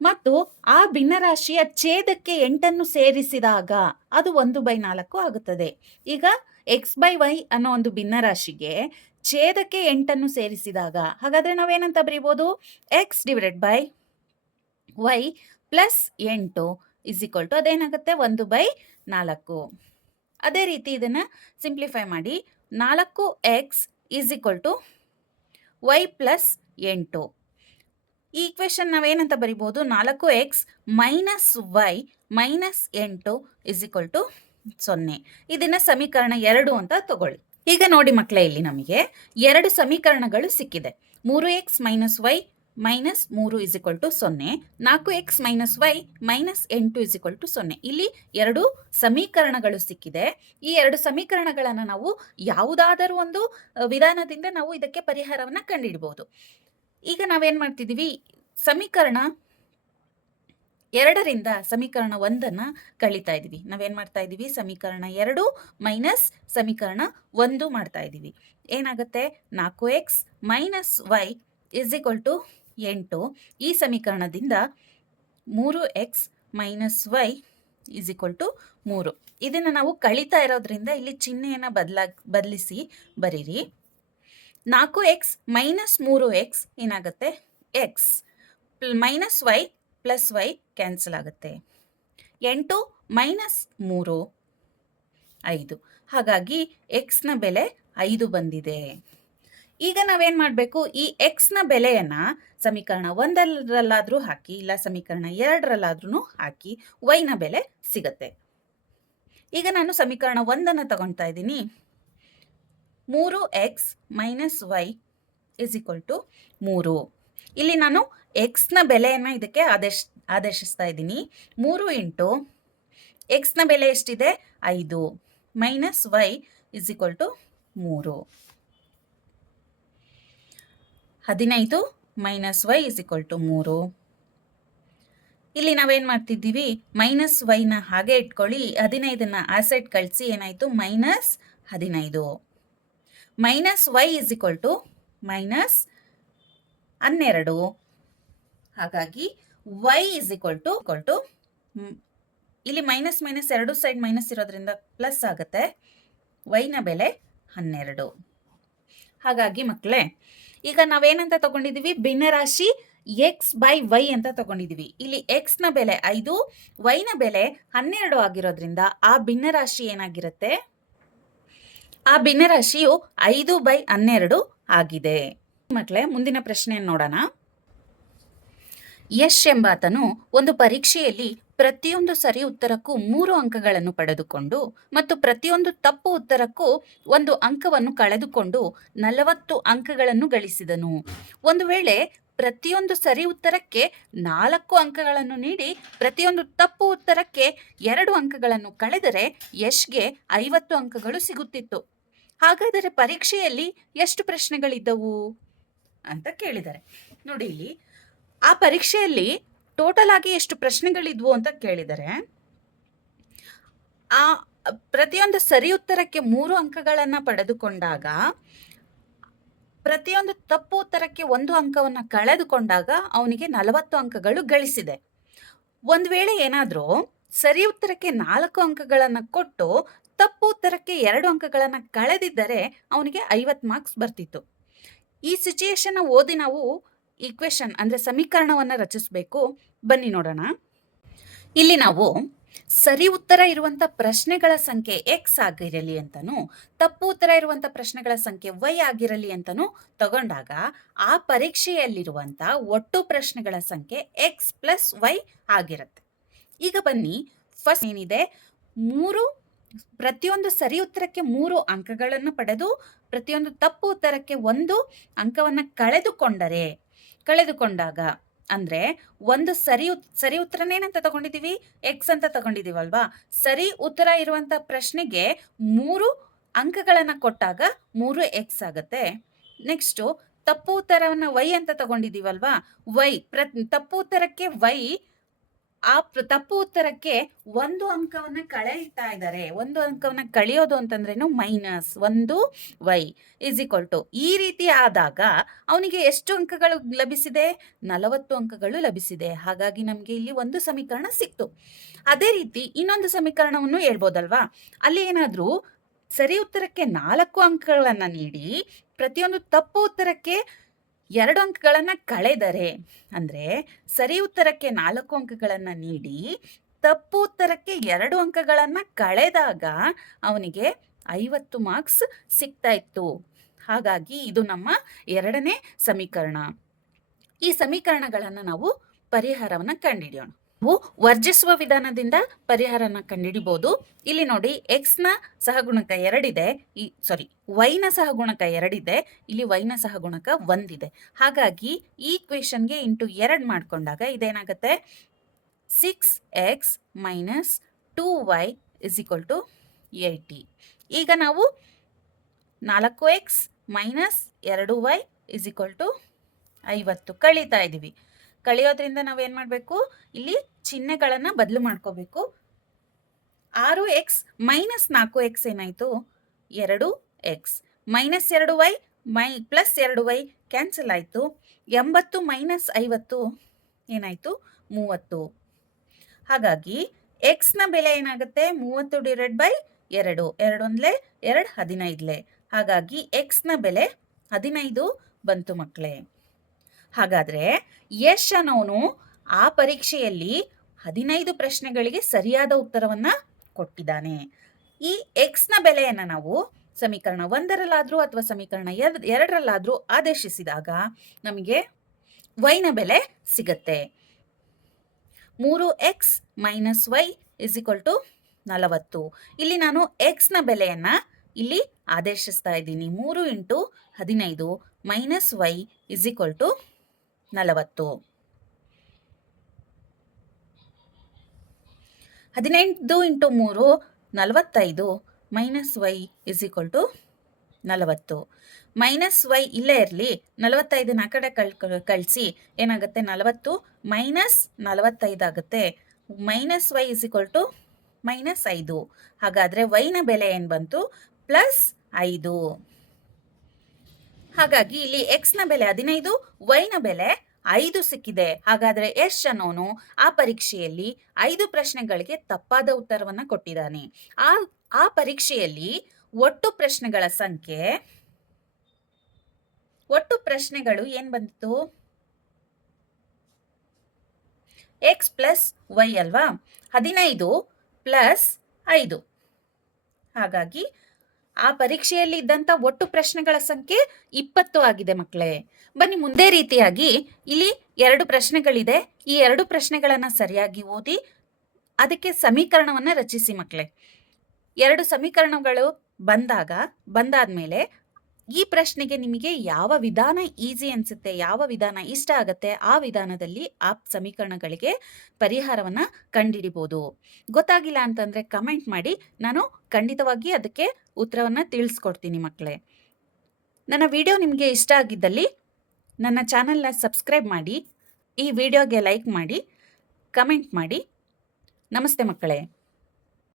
ಮತ್ತು ಆ ಭಿನ್ನರಾಶಿಯ ಛೇದಕ್ಕೆ 8 ಸೇರಿಸಿದಾಗ ಅದು 1/4 ಆಗುತ್ತದೆ. ಈಗ x/y ಅನ್ನೋ ಒಂದು ಭಿನ್ನರಾಶಿಗೆ ಛೇದಕ್ಕೆ 8 ಸೇರಿಸಿದಾಗ, ಹಾಗಾದರೆ ನಾವೇನಂತ ಬರೀಬೋದು, x divided by y plus 8 is equal to ಅದೇನಾಗುತ್ತೆ, 1/4. ಅದೇ ರೀತಿ ಇದನ್ನು ಸಿಂಪ್ಲಿಫೈ ಮಾಡಿ, 4x is equal to y plus 8. ಈ ಈಕ್ವೇಷನ್ ನಾವೇನಂತ ಬರಿಬೋದು, 4x minus y minus 8 is equal to 0. ಇದನ್ನು ಸಮೀಕರಣ 2 ಅಂತ ತಗೊಳ್ಳಿ. ಈಗ ನೋಡಿ ಮಕ್ಕಳೇ, ಇಲ್ಲಿ ನಮಗೆ 2 ಸಮೀಕರಣಗಳು ಸಿಕ್ಕಿದೆ. 3x minus y minus 3 is equal to 0, 4x minus y minus 8 is equal to 0. ಇಲ್ಲಿ 2 ಸಮೀಕರಣಗಳು ಸಿಕ್ಕಿದೆ. ಈ 2 ಸಮೀಕರಣಗಳನ್ನು ನಾವು ಯಾವುದಾದರೂ ಒಂದು ವಿಧಾನದಿಂದ ನಾವು ಇದಕ್ಕೆ ಪರಿಹಾರವನ್ನು ಕಂಡುಹಿಡಬಹುದು. ಈಗ ನಾವೇನು ಮಾಡ್ತಿದ್ದೀವಿ, ಸಮೀಕರಣ 2ರಿಂದ ಸಮೀಕರಣ 1 ಕಳೀತಾ ಇದ್ದೀವಿ. ನಾವೇನು ಮಾಡ್ತಾ ಇದ್ದೀವಿ, ಸಮೀಕರಣ 2 ಮೈನಸ್ ಸಮೀಕರಣ 1 ಮಾಡ್ತಾ ಇದ್ದೀವಿ. ಏನಾಗುತ್ತೆ, 4x minus y is equal to 8. ಈ ಸಮೀಕರಣದಿಂದ 3x minus y is equal to 3. ಇದನ್ನು ನಾವು ಕಳೀತಾ ಇರೋದ್ರಿಂದ ಇಲ್ಲಿ ಚಿಹ್ನೆಯನ್ನು ಬದಲಿಸಿ ಬರೀರಿ. 4x ಮೈನಸ್ 3x ಏನಾಗುತ್ತೆ, x minus y plus y cancel ಆಗುತ್ತೆ. 8 ಮೈನಸ್ 3 5. ಹಾಗಾಗಿ ಎಕ್ಸ್ನ ಬೆಲೆ 5 ಬಂದಿದೆ. ಈಗ ನಾವೇನು ಮಾಡಬೇಕು, ಈ ಎಕ್ಸ್ನ ಬೆಲೆಯನ್ನು ಸಮೀಕರಣ 1ರಲ್ಲಾದರೂ ಹಾಕಿ, ಇಲ್ಲ ಸಮೀಕರಣ 2ರಲ್ಲಾದ್ರೂ ಹಾಕಿ, ವೈನ ಬೆಲೆ ಸಿಗುತ್ತೆ. ಈಗ ನಾನು ಸಮೀಕರಣ 1 ತಗೊಳ್ತಾ ಇದ್ದೀನಿ. 3x minus y is equal to 3. ಇಲ್ಲಿ ನಾನು ಎಕ್ಸ್ನ ಬೆಲೆಯನ್ನು ಇದಕ್ಕೆ ಆದೇಶಿಸ್ತಾ ಇದ್ದೀನಿ. 3 ಇಂಟು ಎಕ್ಸ್ನ ಬೆಲೆ ಎಷ್ಟಿದೆ, 5 minus y is equal to 3. 15 minus y is equal to 3. ಇಲ್ಲಿ ನಾವೇನು ಮಾಡ್ತಿದ್ದೀವಿ, ಮೈನಸ್ ವೈನ ಹಾಗೆ ಇಟ್ಕೊಳ್ಳಿ, 15ನ್ನು ಆ ಸೈಡ್ ಕಳಿಸಿ, ಏನಾಯಿತು, minus 15. Minus y is equal to minus 12. ಹಾಗಾಗಿ y ಇಸ್ ಈಕ್ವಲ್ ಟು ಇಲ್ಲಿ ಮೈನಸ್ ಮೈನಸ್ 2 ಸೈಡ್ ಮೈನಸ್ ಇರೋದ್ರಿಂದ ಪ್ಲಸ್ ಆಗುತ್ತೆ. ವೈನ ಬೆಲೆ 12. ಹಾಗಾಗಿ ಮಕ್ಕಳೇ, ಈಗ ನಾವೇನಂತ ತಗೊಂಡಿದೀವಿ, ಭಿನ್ನರಾಶಿ ಎಕ್ಸ್ ಬೈ ವೈ ಅಂತ ತಗೊಂಡಿದೀವಿ. ಇಲ್ಲಿ ಎಕ್ಸ್ ನ ಬೆಲೆ 5, ವೈ ನ ಬೆಲೆ 12 ಆಗಿರೋದ್ರಿಂದ ಆ ಭಿನ್ನರಾಶಿ ಏನಾಗಿರುತ್ತೆ, ಆ ಭಿನ್ನರಾಶಿಯು 5/12 ಆಗಿದೆ. ಮಕ್ಕಳೇ, ಮುಂದಿನ ಪ್ರಶ್ನೆಯನ್ನು ನೋಡೋಣ. ಯಶ್ ಎಂಬಾತನು ಒಂದು ಪರೀಕ್ಷೆಯಲ್ಲಿ ಪ್ರತಿಯೊಂದು ಸರಿ ಉತ್ತರಕ್ಕೂ 3 ಅಂಕಗಳನ್ನು ಪಡೆದುಕೊಂಡು ಮತ್ತು ಪ್ರತಿಯೊಂದು ತಪ್ಪು ಉತ್ತರಕ್ಕೂ 1 ಅಂಕವನ್ನು ಕಳೆದುಕೊಂಡು 40 ಅಂಕಗಳನ್ನು ಗಳಿಸಿದನು. ಒಂದು ವೇಳೆ ಪ್ರತಿಯೊಂದು ಸರಿ ಉತ್ತರಕ್ಕೆ 4 ಅಂಕಗಳನ್ನು ನೀಡಿ ಪ್ರತಿಯೊಂದು ತಪ್ಪು ಉತ್ತರಕ್ಕೆ 2 ಅಂಕಗಳನ್ನು ಕಳೆದರೆ ಯಶ್ಗೆ 50 ಅಂಕಗಳು ಸಿಗುತ್ತಿತ್ತು. ಹಾಗಾದರೆ ಪರೀಕ್ಷೆಯಲ್ಲಿ ಎಷ್ಟು ಪ್ರಶ್ನೆಗಳಿದ್ದವು ಅಂತ ಕೇಳಿದ್ದಾರೆ. ನೋಡಿ, ಇಲ್ಲಿ ಆ ಪರೀಕ್ಷೆಯಲ್ಲಿ ಟೋಟಲ್ ಆಗಿ ಎಷ್ಟು ಪ್ರಶ್ನೆಗಳಿದ್ವು ಅಂತ ಕೇಳಿದರೆ, ಆ ಪ್ರತಿಯೊಂದು ಸರಿ ಉತ್ತರಕ್ಕೆ 3 ಅಂಕಗಳನ್ನು ಪಡೆದುಕೊಂಡಾಗ ಪ್ರತಿಯೊಂದು ತಪ್ಪು ಉತ್ತರಕ್ಕೆ 1 ಅಂಕವನ್ನು ಕಳೆದುಕೊಂಡಾಗ ಅವನಿಗೆ 40 ಅಂಕಗಳು ಗಳಿಸಿದೆ. ಒಂದು ವೇಳೆ ಏನಾದರೂ ಸರಿ ಉತ್ತರಕ್ಕೆ 4 ಅಂಕಗಳನ್ನು ಕೊಟ್ಟು ತಪ್ಪು ಉತ್ತರಕ್ಕೆ 2 ಅಂಕಗಳನ್ನು ಕಳೆದಿದ್ದರೆ ಅವನಿಗೆ 50 ಮಾರ್ಕ್ಸ್ ಬರ್ತಿತ್ತು. ಈ ಸಿಚುಯೇಷನ್ ಓದಿ ನಾವು ಈಕ್ವೇಶನ್ ಅಂದರೆ ಸಮೀಕರಣವನ್ನು ರಚಿಸಬೇಕು. ಬನ್ನಿ ನೋಡೋಣ. ಇಲ್ಲಿ ನಾವು ಸರಿ ಉತ್ತರ ಇರುವಂಥ ಪ್ರಶ್ನೆಗಳ ಸಂಖ್ಯೆ ಎಕ್ಸ್ ಆಗಿರಲಿ ಅಂತನೂ ತಪ್ಪು ಉತ್ತರ ಇರುವಂಥ ಪ್ರಶ್ನೆಗಳ ಸಂಖ್ಯೆ ವೈ ಆಗಿರಲಿ ಅಂತನೂ ತಗೊಂಡಾಗ ಆ ಪರೀಕ್ಷೆಯಲ್ಲಿರುವಂಥ ಒಟ್ಟು ಪ್ರಶ್ನೆಗಳ ಸಂಖ್ಯೆ ಎಕ್ಸ್ ಪ್ಲಸ್ ವೈ ಆಗಿರುತ್ತೆ. ಈಗ ಬನ್ನಿ, ಫಸ್ಟ್ ಏನಿದೆ, ಪ್ರತಿಯೊಂದು ಸರಿ ಉತ್ತರಕ್ಕೆ 3 ಅಂಕಗಳನ್ನು ಪಡೆದು ಪ್ರತಿಯೊಂದು ತಪ್ಪು ಉತ್ತರಕ್ಕೆ 1 ಅಂಕವನ್ನು ಕಳೆದುಕೊಂಡಾಗ ಅಂದ್ರೆ ಒಂದು ಸರಿ ಉತ್ತರನೇನಂತ ತಗೊಂಡಿದೀವಿ, ಎಕ್ಸ್ ಅಂತ ತಗೊಂಡಿದೀವಲ್ವಾ. ಸರಿ ಉತ್ತರ ಇರುವಂತ ಪ್ರಶ್ನೆಗೆ 3 ಅಂಕಗಳನ್ನು ಕೊಟ್ಟಾಗ 3 ಎಕ್ಸ್ ಆಗುತ್ತೆ. ನೆಕ್ಸ್ಟ್ ತಪ್ಪು ಉತ್ತರವನ್ನ ವೈ ಅಂತ ತಗೊಂಡಿದೀವಲ್ವಾ. ತಪ್ಪು ಉತ್ತರಕ್ಕೆ ವೈ ಆ ತಪ್ಪು ಉತ್ತರಕ್ಕೆ 1 ಅಂಕವನ್ನು ಕಳೆಯುತ್ತಾ ಇದ್ದಾರೆ. 1 ಅಂಕವನ್ನು ಕಳೆಯೋದು ಅಂತಂದ್ರೇನು, -1 ವೈ ಇಸ್ ಈಕ್ವಲ್ ಟು. ಈ ರೀತಿ ಆದಾಗ ಅವನಿಗೆ ಎಷ್ಟು ಅಂಕಗಳು ಲಭಿಸಿದೆ, 40 ಅಂಕಗಳು ಲಭಿಸಿದೆ. ಹಾಗಾಗಿ ನಮಗೆ ಇಲ್ಲಿ ಒಂದು ಸಮೀಕರಣ ಸಿಕ್ತು. ಅದೇ ರೀತಿ ಇನ್ನೊಂದು ಸಮೀಕರಣವನ್ನು ಹೇಳ್ಬೋದಲ್ವಾ. ಅಲ್ಲಿ ಏನಾದ್ರೂ ಸರಿ ಉತ್ತರಕ್ಕೆ 4 ಅಂಕಗಳನ್ನು ನೀಡಿ ಪ್ರತಿಯೊಂದು ತಪ್ಪು ಉತ್ತರಕ್ಕೆ 2 ಅಂಕಗಳನ್ನು ಕಳೆದರೆ, ಅಂದ್ರೆ ಸರಿ ಉತ್ತರಕ್ಕೆ 4 ಅಂಕಗಳನ್ನು ನೀಡಿ ತಪ್ಪು ಉತ್ತರಕ್ಕೆ 2 ಅಂಕಗಳನ್ನು ಕಳೆದಾಗ ಅವನಿಗೆ 50 ಮಾರ್ಕ್ಸ್ ಸಿಗ್ತಾ ಇತ್ತು. ಹಾಗಾಗಿ ಇದು ನಮ್ಮ ಎರಡನೇ ಸಮೀಕರಣ. ಈ ಸಮೀಕರಣಗಳನ್ನು ನಾವು ಪರಿಹಾರವನ್ನು ಕಂಡುಹಿಡಿಯೋಣ. ನಾವು ವರ್ಜಿಸುವ ವಿಧಾನದಿಂದ ಪರಿಹಾರನ ಕಂಡುಹಿಡಿಬಹುದು. ಇಲ್ಲಿ ನೋಡಿ, ಎಕ್ಸ್ ನ ಸಹಗುಣಕ 2 ಇದೆ, ವೈ ನ ಸಹಗುಣಕ 2 ಇದೆ, ಇಲ್ಲಿ ವೈ ನ ಸಹಗುಣಕ 1 ಇದೆ. ಹಾಗಾಗಿ ಈ ಇಕ್ವೇಶನ್ಗೆ ಇಂಟು 2 ಮಾಡ್ಕೊಂಡಾಗ ಇದೇನಾಗುತ್ತೆ, 6x minus 2y is equal to 80. ಈಗ ನಾವು 4x minus 2y is equal to 50 ಕಳೀತಾ ಇದ್ದೀವಿ. ಕಳೆಯೋದ್ರಿಂದ ನಾವೇನು ಮಾಡಬೇಕು, ಇಲ್ಲಿ ಚಿಹ್ನೆಗಳನ್ನು ಬದಲು ಮಾಡ್ಕೋಬೇಕು. 6x ಮೈನಸ್ 4x ಏನಾಯಿತು, 2x minus 2y plus 2y cancel ಆಯಿತು. 80 ಮೈನಸ್ 50 ಏನಾಯಿತು, 30. ಹಾಗಾಗಿ ಎಕ್ಸ್ ನ ಬೆಲೆ ಏನಾಗುತ್ತೆ, 30 ಡಿವೈಡೆಡ್ ಬೈ 2. 2 2 15. ಹಾಗಾಗಿ ಎಕ್ಸ್ ನ ಬೆಲೆ 15 ಬಂತು ಮಕ್ಕಳೇ. ಹಾಗಾದ್ರೆ ಯಶ್ ಅನ್ನೋನು ಆ ಪರೀಕ್ಷೆಯಲ್ಲಿ 15 ಪ್ರಶ್ನೆಗಳಿಗೆ ಸರಿಯಾದ ಉತ್ತರವನ್ನ ಕೊಟ್ಟಿದ್ದಾನೆ. ಈ ಎಕ್ಸ್ ನ ಬೆಲೆಯನ್ನ ನಾವು ಸಮೀಕರಣ 1ರಲ್ಲಾದ್ರೂ ಅಥವಾ ಸಮೀಕರಣ 2ರಲ್ಲಾದ್ರೂ ಆದೇಶಿಸಿದಾಗ ನಮಗೆ ವೈ ನ ಬೆಲೆ ಸಿಗತ್ತೆ. 3x minus y is equal to 40. ಇಲ್ಲಿ ನಾನು ಎಕ್ಸ್ ನ ಬೆಲೆಯನ್ನ ಇಲ್ಲಿ ಆದೇಶಿಸ್ತಾ ಇದ್ದೀನಿ. 3 into 15 minus y is equal to 40. 15 into 3 45 minus y is equal to 40. Minus y ಇಲ್ಲೇ ಇರಲಿ, 45 ಆ ಕಡೆ ಕಳಿಸಿ ಏನಾಗುತ್ತೆ, 40 ಮೈನಸ್ 45 ಆಗುತ್ತೆ. Minus y is equal to -5. ಹಾಗಾದ್ರೆ ವೈ ನ ಬೆಲೆ ಏನು ಬಂತು, +5. ಹಾಗಾಗಿ ಇಲ್ಲಿ ಎಕ್ಸ್ ನ ಬೆಲೆ 15, ವೈ ನ ಬೆಲೆ 5 ಸಿಕ್ಕಿದೆ. ಹಾಗಾದ್ರೆ ಯಶ್ ಅನ್ನೋನು ಆ ಪರೀಕ್ಷೆಯಲ್ಲಿ 5 ಪ್ರಶ್ನೆಗಳಿಗೆ ತಪ್ಪಾದ ಉತ್ತರವನ್ನ ಕೊಟ್ಟಿದ್ದಾನೆ. ಆ ಪರೀಕ್ಷೆಯಲ್ಲಿ ಒಟ್ಟು ಪ್ರಶ್ನೆಗಳ ಸಂಖ್ಯೆ ಒಟ್ಟು ಪ್ರಶ್ನೆಗಳು ಏನ್ ಬಂತು? ಎಕ್ಸ್ ಪ್ಲಸ್ ವೈ ಅಲ್ವಾ? 15 ಪ್ಲಸ್ 5. ಹಾಗಾಗಿ ಆ ಪರೀಕ್ಷೆಯಲ್ಲಿ ಇದ್ದಂಥ ಒಟ್ಟು ಪ್ರಶ್ನೆಗಳ ಸಂಖ್ಯೆ 20 ಆಗಿದೆ ಮಕ್ಕಳೇ. ಬನ್ನಿ ಮುಂದೆ ರೀತಿಯಾಗಿ ಇಲ್ಲಿ 2 ಪ್ರಶ್ನೆಗಳಿದೆ. ಈ 2 ಪ್ರಶ್ನೆಗಳನ್ನು ಸರಿಯಾಗಿ ಓದಿ ಅದಕ್ಕೆ ಸಮೀಕರಣವನ್ನು ರಚಿಸಿ ಮಕ್ಕಳೇ. 2 ಸಮೀಕರಣಗಳು ಬಂದಾದ್ಮೇಲೆ ಈ ಪ್ರಶ್ನೆಗೆ ನಿಮಗೆ ಯಾವ ವಿಧಾನ ಈಸಿ ಅನ್ಸುತ್ತೆ, ಯಾವ ವಿಧಾನ ಇಷ್ಟ ಆಗತ್ತೆ, ಆ ವಿಧಾನದಲ್ಲಿ ಆ ಸಮೀಕರಣಗಳಿಗೆ ಪರಿಹಾರವನ್ನು ಕಂಡುಹಿಡಿಬೋದು. ಗೊತ್ತಾಗಿಲ್ಲ ಅಂತಂದರೆ ಕಮೆಂಟ್ ಮಾಡಿ, ನಾನು ಖಂಡಿತವಾಗಿ ಅದಕ್ಕೆ ಉತ್ತರವನ್ನು ತಿಳಿಸ್ಕೊಡ್ತೀನಿ ಮಕ್ಕಳೇ. ನನ್ನ ವಿಡಿಯೋ ನಿಮಗೆ ಇಷ್ಟ ಆಗಿದ್ದಲ್ಲಿ ನನ್ನ ಚಾನಲ್ನ ಸಬ್ಸ್ಕ್ರೈಬ್ ಮಾಡಿ, ಈ ವಿಡಿಯೋಗೆ ಲೈಕ್ ಮಾಡಿ, ಕಮೆಂಟ್ ಮಾಡಿ. ನಮಸ್ತೆ ಮಕ್ಕಳೇ.